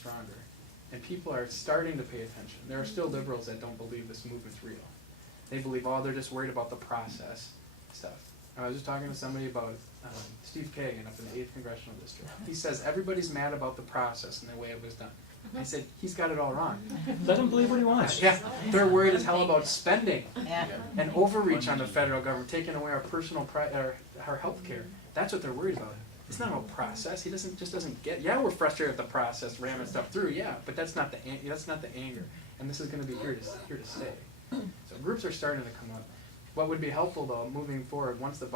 stronger. And people are starting to pay attention. There are still liberals that don't believe this movement's real. They believe, oh, they're just worried about the process stuff. I was just talking to somebody about Steve Kagan up in the 8th Congressional District. He says everybody's mad about the process and the way it was done. I said, he's got it all wrong. Let him believe what he wants. Yeah, they're worried as hell about spending Yeah. and overreach on the federal government, taking away our personal our health care. That's what they're worried about. It's not about process. He doesn't get. Yeah, we're frustrated with the process, ramming stuff through. Yeah, but that's not the anger. And this is going to be here to stay. So groups are starting to come up. What would be helpful though, moving forward, once the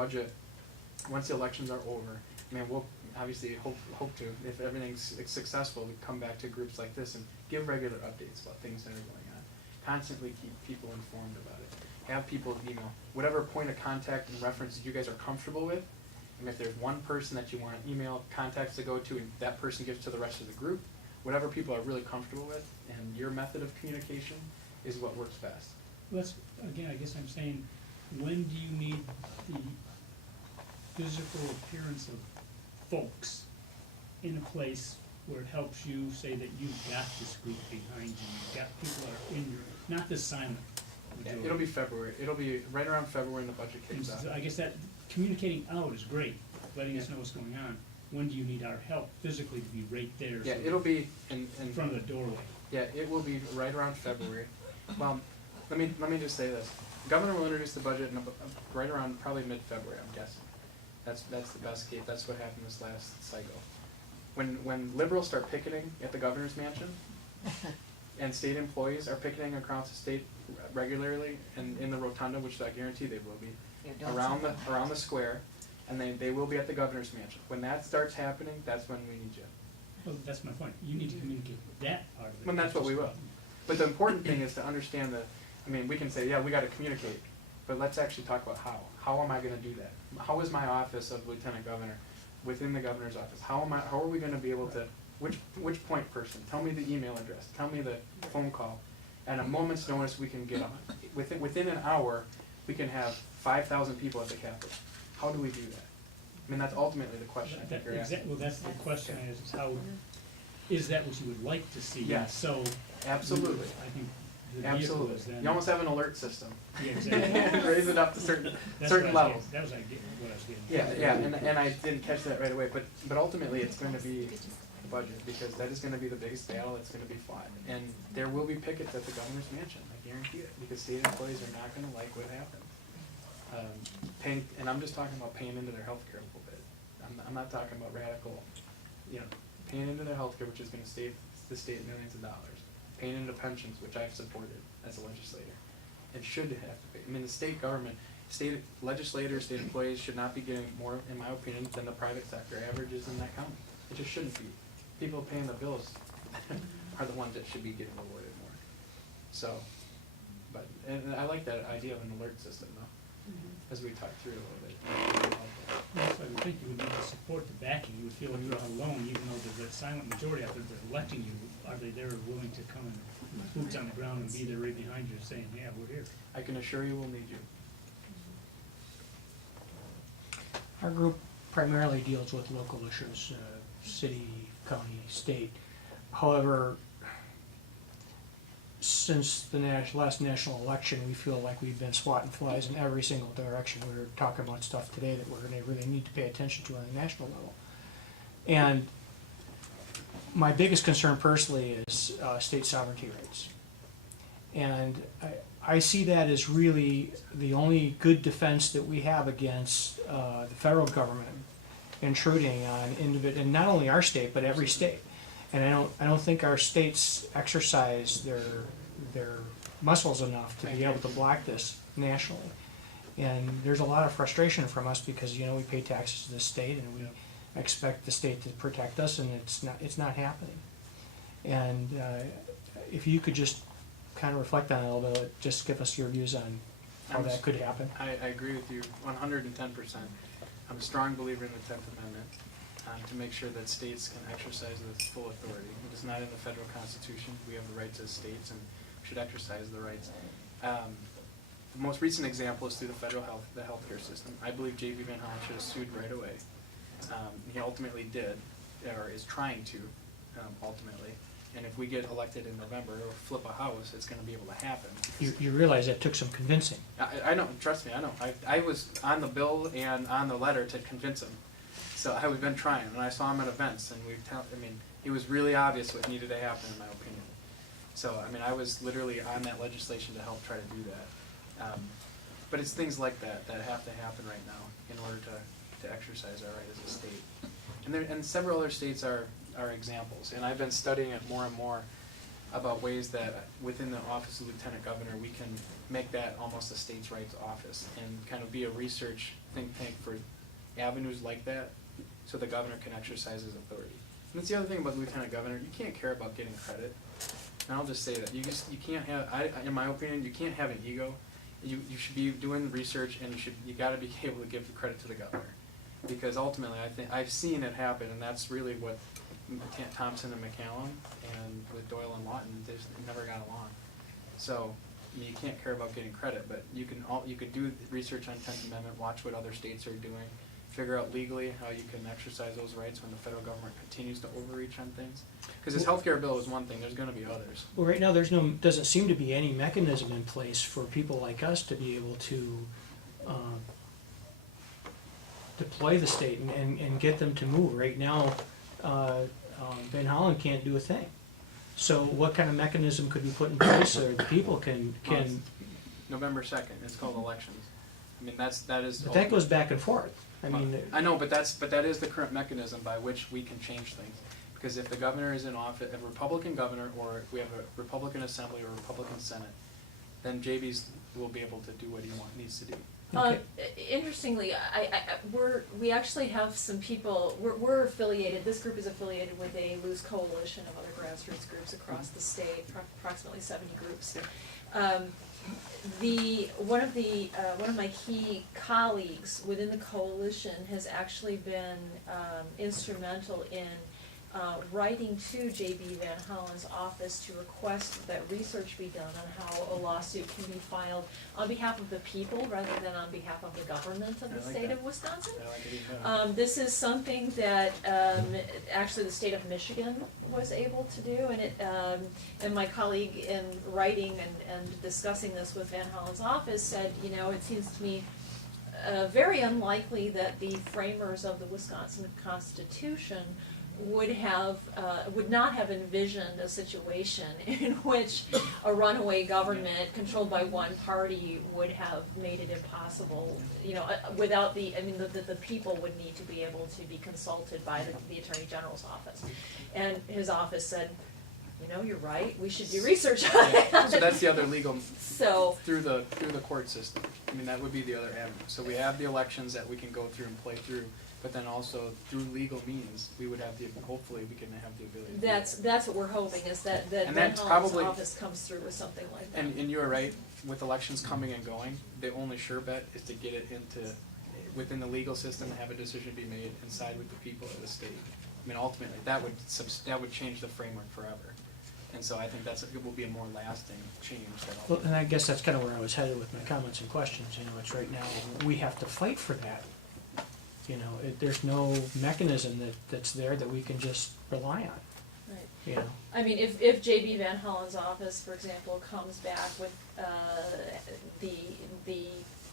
elections are over, I mean, we'll obviously hope to, if everything's successful, we come back to groups like this and give regular updates about things that are going on. Constantly keep people informed about it. Have people, whatever point of contact and references you guys are comfortable with. And if there's one person that you want email contacts to go to and that person gives to the rest of the group, whatever people are really comfortable with and your method of communication is what works best. Let's, again, I guess I'm saying, when do you need the physical appearance of folks in a place where it helps you say that you've got this group behind you, you've got people that are in your, not the silent majority. Yeah, it'll be February. It'll be right around February when the budget And kicks so off. I guess that communicating out is great, letting us know what's going on. When do you need our help physically to be right there? Yeah, so it'll be in front of the doorway. Yeah, it will be right around February. Well, let me just say this. The governor will introduce the budget in right around probably mid-February, I'm guessing. That's the best case. That's what happened this last cycle. When liberals start picketing at the governor's mansion, and state employees are picketing across the state regularly, and in the rotunda, which I guarantee they will be, around the square, and they will be at the governor's mansion. When that starts happening, that's when we need you. Well, that's my point. You need to communicate that part of it. Well, that's what we will. But the important thing is to understand that, I mean, we can say, yeah, we got to communicate, but let's actually talk about how. How am I going to do that? How is my office of lieutenant governor within the governor's office? How are we going to be able to, which point person? Tell me the email address. Tell me the phone call. At a moment's notice, we can get on. Within an hour, we can have 5,000 people at the Capitol. How do we do that? I mean, that's ultimately the question I think you're asking. Well, that's the question is how, is that what you would like to see? Yes. So. Absolutely. I think the vehicle Absolutely. is then. You almost have an alert system. Yeah, exactly. Raise it up to certain That's certain what I was levels. getting- That was what I was getting. Yeah, and I didn't catch that right away, but ultimately it's going to be the budget, because that is going to be the biggest battle that's going to be fought. And there will be pickets at the governor's mansion, I guarantee it, because state employees are not going to like what happened. And I'm just talking about paying into their health care a little bit. I'm not talking about radical, paying into their health care, which is going to save the state millions of dollars. Paying into pensions, which I've supported as a legislator, and should have to pay. I mean, the state government, state legislators, state employees should not be getting more, in my opinion, than the private sector averages in that county. It just shouldn't be. People paying the bills are the ones that should be getting rewarded more. So, and I like that idea of an alert system, though, as we talked through a little bit. Yes, I would think you would need to support the backing. You would feel like you're not alone, even though there's a silent majority out there that's electing you. Are they there willing to come and boots on the ground and be there right behind you saying, yeah, we're here? I can assure you we'll need you. Our group primarily deals with local issues, city, county, state. However, since the last national election, we feel like we've been swatting flies in every single direction. We were talking about stuff today that we're going to really need to pay attention to on the national level. And my biggest concern personally is state sovereignty rights. And I see that as really the only good defense that we have against the federal government intruding on and not only our state, but every state. And I don't think our states exercise their muscles enough to be able to block this nationally. And there's a lot of frustration from us because we pay taxes to the state and we expect the state to protect us, and it's not happening. And if you could just kind of reflect on it a little bit, just give us your views on how that could happen. I agree with you 110%. I'm a strong believer in the 10th Amendment to make sure that states can exercise the full authority. It is not in the federal Constitution. We have the rights as states and should exercise the rights. The most recent example is through the federal healthcare system. I believe J.B. Van Hollen should have sued right away. He ultimately did, or is trying to, ultimately. if we get elected in November or flip a house, it's gonna be able to happen. You realize that took some convincing. I know, trust me, I know. I was on the bill and on the letter to convince him. So I have been trying, and I saw him at events, and it was really obvious what needed to happen, in my opinion. So, I mean, I was literally on that legislation to help try to do that. But it's things like that that have to happen right now in order to exercise our right as a state. And several other states are examples, and I've been studying it more and more about ways that within the office of lieutenant governor we can make that almost a states' rights office and kind of be a research think tank for avenues like that, so the governor can exercise his authority. And that's the other thing about lieutenant governor, you can't care about getting credit. And I'll just say that you can't have, in my opinion, you can't have an ego. You should be doing research, and you got to be able to give the credit to the governor, because ultimately I think I've seen it happen, and that's really what Thompson and McCallum and with Doyle and Lawton, they never got along. So you can't care about getting credit, but you can do research on 10th Amendment, watch what other states are doing, figure out legally how you can exercise those rights when the federal government continues to overreach on things. Because this healthcare bill is one thing, there's going to be others. Well, right now, doesn't seem to be any mechanism in place for people like us to be able to deploy the state and get them to move. Right now, Van Hollen can't do a thing. So what kind of mechanism could be put in place so the people can November 2nd, it's called elections. I mean, that is. But that goes back and forth. I mean, I know, but that is the current mechanism by which we can change things. Because if the governor is in office, a Republican governor, or if we have a Republican Assembly or a Republican Senate, then JB's will be able to do what he needs to do. Okay. Interestingly, we actually have some people. We're affiliated. This group is affiliated with a loose coalition of other grassroots groups across the state, approximately 70 groups. One of my key colleagues within the coalition has actually been instrumental in writing to J.B. Van Hollen's office to request that research be done on how a lawsuit can be filed on behalf of the people rather than on behalf of the government of the state of Wisconsin. I like it even better. This is something that actually the state of Michigan was able to do, and my colleague in writing and discussing this with Van Hollen's office said, it seems to me very unlikely that the framers of the Wisconsin Constitution would not have envisioned a situation in which a runaway government controlled by one party would have made it impossible, without the people would need to be able to be consulted by the Attorney General's office. And his office said, you're right, we should do research on it. So that's the other legal, So through the court system. I mean, that would be the other avenue. So we have the elections that we can go through and play through. But then also through legal means, hopefully we can have the ability to do that. that's what we're hoping, is that And Van that's Hollen's probably- office comes through with something like that. And you're right, with elections coming and going, the only sure bet is to get it within the legal system and have a decision be made and side with the people of the state. I mean, ultimately, that would change the framework forever. And so I think it will be a more lasting change. well, and I guess that's kind of where I was headed with my comments and questions. It's right now we have to fight for that. There's no mechanism that's there that we can just rely on. Right. I mean, if J.B. Van Hollen's office, for example, comes back with the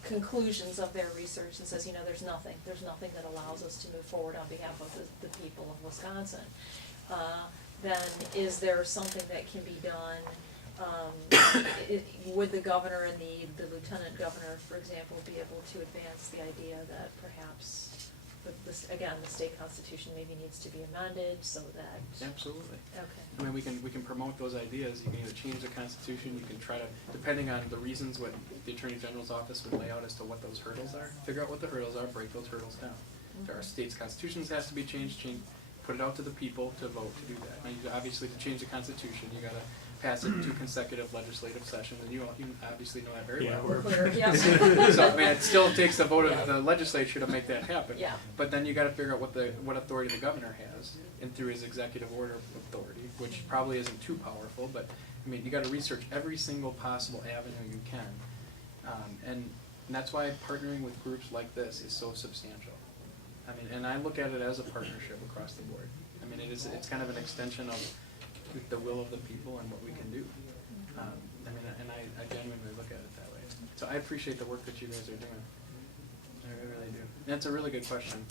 conclusions of their research and says, there's nothing that allows us to move forward on behalf of the people of Wisconsin, then is there something that can be done? Would the governor and the lieutenant governor, for example, be able to advance the idea that perhaps, the state constitution maybe needs to be amended so that? Absolutely. Okay. I mean, we can promote those ideas. You can either change the Constitution, you can try to, depending on the reasons what the Attorney General's office would lay out as to what those hurdles are, figure out what the hurdles are, break those hurdles down. There are states' constitutions has to be changed, put it out to the people to vote to do that. Now, obviously, to change the Constitution, you gotta pass it in 2 consecutive legislative sessions, and you obviously know that very well. We're clear, yeah. So, I mean, it still takes the vote of the legislature to make that happen. Yeah. But then you gotta figure out what authority the governor has, and through his executive order authority, which probably isn't too powerful, but, I mean, you gotta research every single possible avenue you can. And that's why partnering with groups like this is so substantial. I mean, and I look at it as a partnership across the board. I mean, it's kind of an extension of with the will of the people and what we can do. I mean, and I genuinely look at it that way. So I appreciate the work that you guys are doing. I really do. That's a really good question.